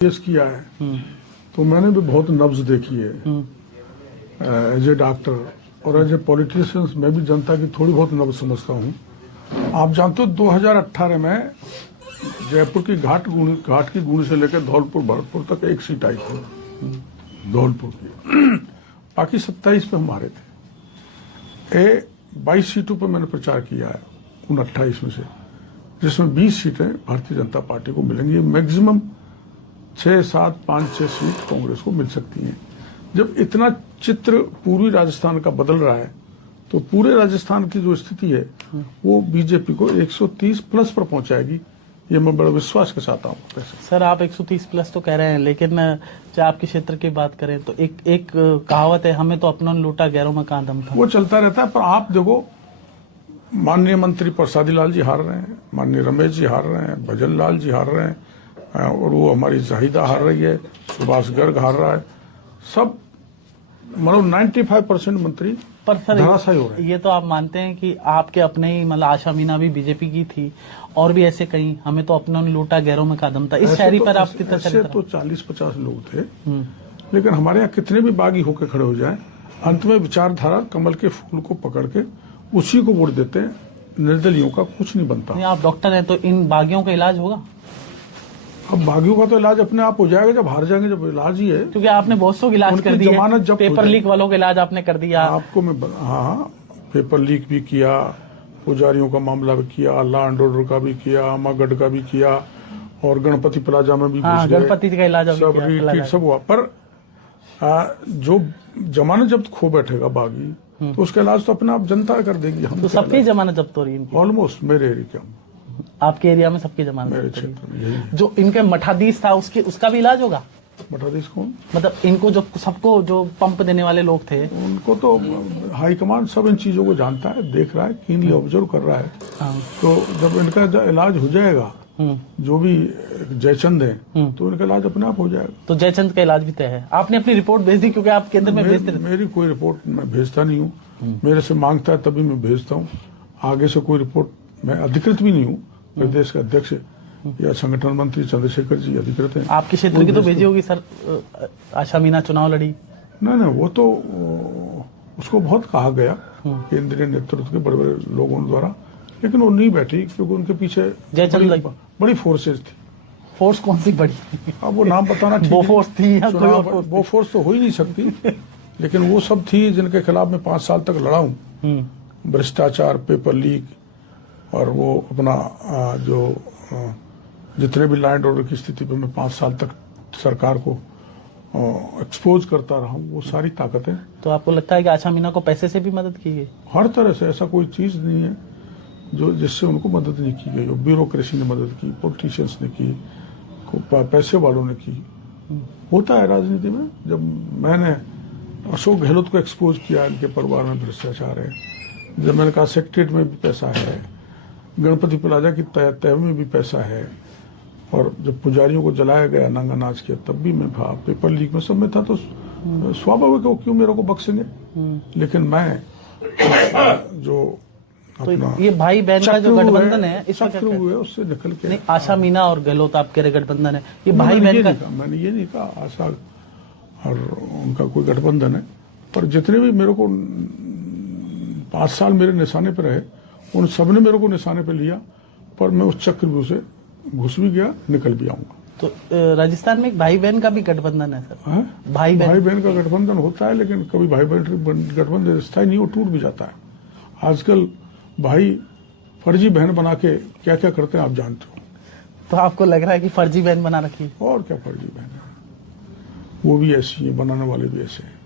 Case किया है तो मैंने भी बहुत नब्ज देखी है एज ए डॉक्टर और एज ए पॉलिटिशियन। मैं भी जनता की थोड़ी बहुत नब्ज समझता हूँ। आप जानते हो 2018 में जयपुर की घाट की गुणी से लेकर धौलपुर भरतपुर तक एक सीट आई थी धौलपुर की। बाकी 27 पे हम हारे थे। 22 सीटों पर मैंने प्रचार किया है उन 28 में से, जिसमें 20 सीटें भारतीय जनता पार्टी को मिलेंगी। मैक्सिमम 6, 7, 5, 6 सीट कांग्रेस को मिल सकती हैं। जब इतना चित्र पूर्वी राजस्थान का बदल रहा है तो पूरे राजस्थान की जो स्थिति है वो बीजेपी को 130 प्लस पर पहुंचाएगी, ये मैं बड़ा विश्वास के साथ हूँ। सर आप 130 प्लस तो कह रहे हैं, लेकिन चाहे आपके क्षेत्र की बात करें तो एक कहावत है, हमें तो अपना लूटा गैरों में कहाँ दम था। वो चलता रहता है। पर आप देखो, माननीय मंत्री प्रसादी लाल जी हार रहे हैं, माननीय रमेश जी हार रहे हैं, भजन लाल जी हार रहे हैं, और वो हमारी जाहिदा हार रही है, सुभाष गर्ग हार रहा है। सब मतलब 95% मंत्री पर सर धराशायी हो रहे हैं। ये तो आप मानते हैं कि आपके अपने ही मतलब आशा मीना भी बीजेपी की थी और भी ऐसे कहीं, हमें तो अपना लूटा गैरों में कदम था। इस शायरी पर आप कितना ऐसे तो 40-50 लोग थे, लेकिन हमारे यहाँ कितने भी बागी होकर खड़े हो जाएं, अंत में विचारधारा कमल के फूल को पकड़ के उसी को वोट देते हैं। निर्दलियों का कुछ नहीं बनता। आप डॉक्टर हैं तो इन बागियों का इलाज होगा? अब बागियों का तो इलाज अपने आप हो जाएगा जब हार जाएंगे, जब इलाज ही है। क्योंकि आपने बहुत सौ इलाज कर दिए, जमानत जब पेपर लीक वालों का इलाज आपने कर दिया। आपको मैं हाँ, पेपर लीक भी किया, पुजारियों का मामला भी किया, लॉ एंड ऑर्डर का भी किया, अमागढ़ का भी किया, और गणपति प्लाजा में भी गणपति का इलाज सब हुआ। पर जो जमानत जब्त खो बैठेगा बागी तो उसका इलाज तो अपने आप जनता कर देगी। हम तो सबकी जमानत जब्त हो रही है ऑलमोस्ट मेरे एरिया में। आपके एरिया में सबकी जमानत? मेरे क्षेत्र में यही। जो इनके मठाधीश था उसका भी इलाज होगा? मठाधीश कौन? मतलब इनको जो सबको जो पंप देने वाले लोग थे, उनको तो हाईकमान सब इन चीजों को जानता है, देख रहा है, कीनली ऑब्जर्व कर रहा है। तो जब इनका इलाज हो जाएगा, जो भी जयचंद है, तो इनका इलाज अपने आप हो जाएगा। तो जयचंद का इलाज भी तय है? आपने अपनी रिपोर्ट भेज दी? क्योंकि आप केंद्र में भेजते रहते। मेरी कोई रिपोर्ट मैं भेजता नहीं हूँ, मेरे से मांगता है तभी मैं भेजता हूँ। आगे से कोई रिपोर्ट, मैं अधिकृत भी नहीं हूँ। प्रदेश के अध्यक्ष या संगठन मंत्री चंद्रशेखर जी अधिकृत हैं। आपके क्षेत्र की तो भेजी होगी सर, आशा मीना चुनाव लड़ी? नहीं, वो तो उसको बहुत कहा गया केंद्रीय नेतृत्व के बड़े बड़े लोगों द्वारा, लेकिन वो नहीं बैठी क्योंकि उनके पीछे बड़ी फोर्सेज थी। फोर्स कौन सी बड़ी? अब वो नाम बताना ठीक है। वो फोर्स थी या कोई और? वो फोर्स तो हो ही नहीं सकती, लेकिन वो सब थी जिनके खिलाफ मैं 5 साल तक लड़ा हूँ। भ्रष्टाचार, पेपर लीक, और वो अपना जो जितने भी लॉ एंड ऑर्डर की स्थिति पर मैं 5 साल तक सरकार को एक्सपोज करता रहा हूँ, वो सारी ताकतें। तो आपको लगता है कि आशा मीना को पैसे से भी मदद की गई? हर तरह से, ऐसा कोई चीज नहीं है जो जिससे उनको मदद नहीं की गई। ब्यूरोक्रेसी ने मदद की, पॉलिटिशियंस ने की, पैसे वालों ने की। होता है राजनीति में। जब मैंने अशोक गहलोत को एक्सपोज किया, इनके परिवार में भ्रष्टाचार है, जब मैंने कहा सेक्रेटरीट में भी पैसा है, गणपति प्लाजा की तय में भी पैसा है, और जब पुजारियों को जलाया गया, नंगा नाच किया, तब भी मैं था, पेपर लीक में सब में था, तो स्वाभाविक है क्यों मेरे को बख्शेंगे। लेकिन मैं जो तो ये भाई बहन का जो गठबंधन है, हुए उससे निकल के नहीं, आशा मीना और गहलोत आपके गठबंधन है, ये भाई बहन का? मैंने ये नहीं कहा आशा और उनका कोई गठबंधन है, पर जितने भी मेरे को 5 साल मेरे निशाने पर रहे, उन सब ने मेरे को निशाने पर लिया, पर मैं उस चक्रव्यूह से घुस भी गया, निकल भी आऊंगा। तो राजस्थान में एक भाई बहन का भी गठबंधन है सर? भाई बहन का गठबंधन होता है, लेकिन कभी भाई बहन गठबंधन स्थायी नहीं, वो टूट भी जाता है। आजकल भाई फर्जी बहन बना के क्या क्या करते हैं आप जानते हो। तो आपको लग रहा है कि फर्जी बहन बना रखी है? और क्या फर्जी बहन है, वो भी ऐसी है, बनाने वाले भी ऐसे हैं।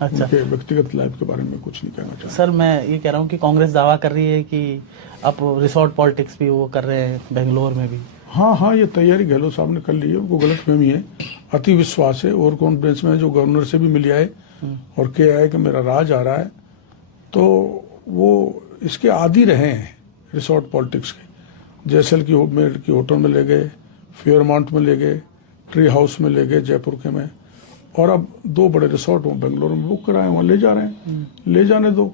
अच्छा, उनके व्यक्तिगत लाइफ के बारे में कुछ नहीं कहना चाहता। सर मैं ये कह रहा हूँ कि कांग्रेस दावा कर रही है कि आप रिसोर्ट पॉलिटिक्स भी वो कर रहे हैं बेंगलोर में भी। हाँ, ये तैयारी गहलोत साहब ने कर ली है। उनको गलतफहमी है, अति विश्वास है, और कॉन्फ्रेंस में जो गवर्नर से भी मिल आए और कह आए कि मेरा राज आ रहा है, तो वो इसके आदी रहे हैं रिसोर्ट पॉलिटिक्स के। जैसल की होटल में ले गए, फेयरमाउंट में ले गए, ट्री हाउस में ले गए जयपुर के में, और अब 2 बड़े रिसोर्ट बेंगलोर में बुक कराए, वहां ले जा रहे हैं। ले जाने दो।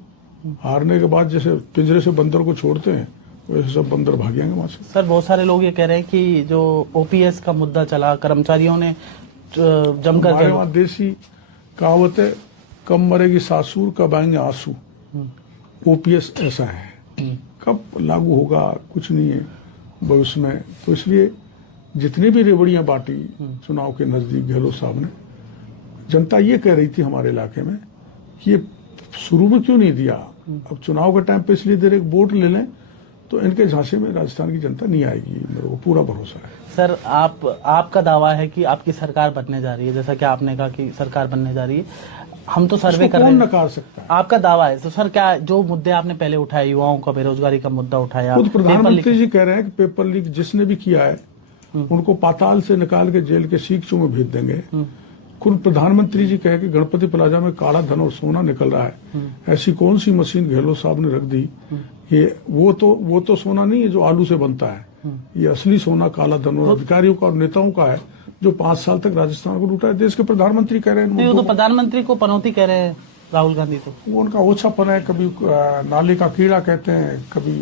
हारने के बाद जैसे पिंजरे से बंदर को छोड़ते हैं, वैसे सब बंदर भागेंगे वहां से। सर बहुत सारे लोग ये कह रहे हैं कि जो ओपीएस का मुद्दा चला, कर्मचारियों ने जमकर हमारे वहां देसी कहावत है, कब मरेगी सासुर कब आएंगे आंसू। ओपीएस ऐसा है, कब लागू होगा कुछ नहीं है भविष्य में। तो इसलिए जितनी भी रेवड़ियां बांटी चुनाव के नजदीक गहलोत साहब ने, जनता ये कह रही थी हमारे इलाके में कि ये शुरू में क्यों नहीं दिया, अब चुनाव के टाइम पे इसलिए देर एक वोट ले लें तो इनके झांसे में राजस्थान की जनता नहीं आएगी। मेरे को पूरा भरोसा है। सर आपका दावा है कि आपकी सरकार बनने जा रही है, जैसा कि आपने कहा कि सरकार बनने जा रही है, हम तो सर्वे कर रहे हैं, कौन नकार सकता है? आपका दावा है तो सर क्या जो मुद्दे आपने पहले उठाए, युवाओं का बेरोजगारी का मुद्दा उठाया, खुद प्रधानमंत्री जी कह रहे हैं कि पेपर लीक जिसने भी किया है उनको पाताल से निकाल के जेल के सीकचों में भेज देंगे। खुद प्रधानमंत्री जी कहे कि गणपति प्लाजा में काला धन और सोना निकल रहा है, ऐसी कौन सी मशीन गहलोत साहब ने रख दी? ये वो तो सोना नहीं है जो आलू से बनता है, ये असली सोना काला धन और अधिकारियों का और नेताओं का है जो 5 साल तक राजस्थान को लूटा है। देश के प्रधानमंत्री कह रहे हैं, वो तो प्रधानमंत्री को पनौती कह रहे हैं राहुल गांधी। तो वो उनका ओछापन है, कभी नाले का कीड़ा कहते हैं, कभी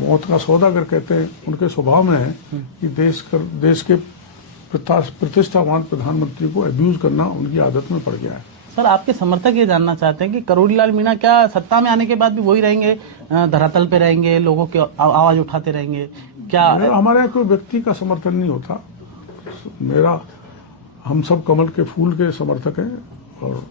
मौत का सौदागर कहते हैं। उनके स्वभाव में है कि देश के प्रतिष्ठावान प्रधानमंत्री को अब्यूज करना उनकी आदत में पड़ गया है। सर आपके समर्थक ये जानना चाहते हैं कि करोड़ीलाल मीणा क्या सत्ता में आने के बाद भी वही रहेंगे, धरातल पे रहेंगे, लोगों की आवाज उठाते रहेंगे क्या? हमारे यहाँ कोई व्यक्ति का समर्थन नहीं होता। हम सब कमल के फूल के समर्थक हैं और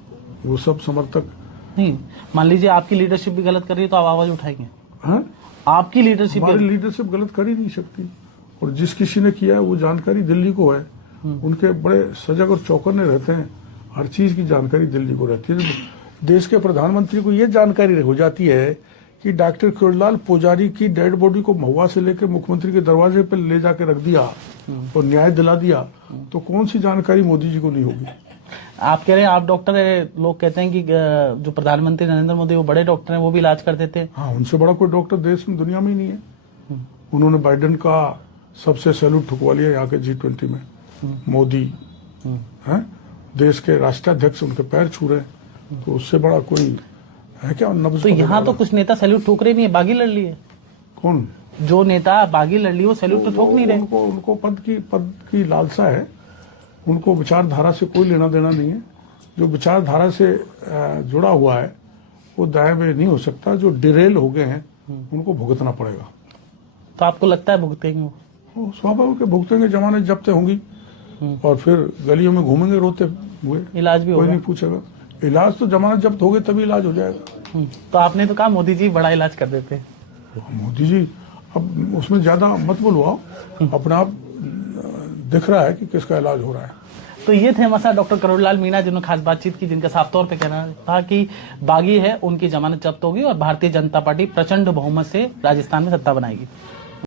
वो सब समर्थक नहीं। मान लीजिए आपकी लीडरशिप भी गलत कर रही है तो आप आवाज उठाएंगे? हाँ, आपकी लीडरशिप, हमारी लीडरशिप गलत कर ही नहीं सकती। और जिस किसी ने किया है वो जानकारी दिल्ली को है, उनके बड़े सजग और चौकन्ने रहते हैं, हर चीज की जानकारी दिल्ली को रहती है। देश के प्रधानमंत्री को ये जानकारी हो जाती है कि डॉक्टर करोड़ीलाल पुजारी की डेड बॉडी को महुआ से लेकर मुख्यमंत्री के दरवाजे पर ले जाकर रख दिया और न्याय दिला दिया, तो कौन सी जानकारी मोदी जी को नहीं होगी? आप कह रहे हैं आप डॉक्टर है, लोग कहते हैं कि जो प्रधानमंत्री नरेंद्र मोदी वो बड़े डॉक्टर हैं, वो भी इलाज कर देते हैं। हाँ, उनसे बड़ा कोई डॉक्टर देश में दुनिया में ही नहीं है। उन्होंने बाइडेन का सबसे सैल्यूट ठुकवा लिया यहाँ के G20 में। मोदी है, देश के राष्ट्राध्यक्ष उनके पैर छू रहे हैं, तो उससे बड़ा कोई है क्या? तो यहाँ तो कुछ नेता सैल्यूट ठोक रहे नहीं है, बागी लड़ लिए। कौन? जो नेता बागी लड़ लिए वो सैल्यूट तो ठोक नहीं रहे। उनको पद की लालसा है, उनको विचारधारा से कोई लेना देना नहीं है। जो विचारधारा से जुड़ा हुआ है वो दाएं में नहीं हो सकता। जो डिरेल हो गए हैं उनको भुगतना पड़ेगा। तो आपको लगता है भुगतेंगे वो? स्वाभाविक भुगतेंगे, जमानत जब्त होंगी और फिर गलियों में घूमेंगे रोते हुए, इलाज भी कोई नहीं पूछेगा। इलाज तो जमानत जब्त हो गई तभी इलाज हो जाएगा। तो आपने तो कहा मोदी जी बड़ा इलाज कर देते हैं। मोदी जी अब उसमें ज्यादा मत बोलवाओ, अपने आप दिख रहा है कि किसका इलाज हो रहा है। तो ये थे हमारे साथ डॉक्टर करोड़ीलाल मीणा जिन्होंने खास बातचीत की, जिनका साफ तौर पे कहना था कि बागी है, उनकी जमानत जब्त होगी और भारतीय जनता पार्टी प्रचंड बहुमत से राजस्थान में सत्ता बनाएगी।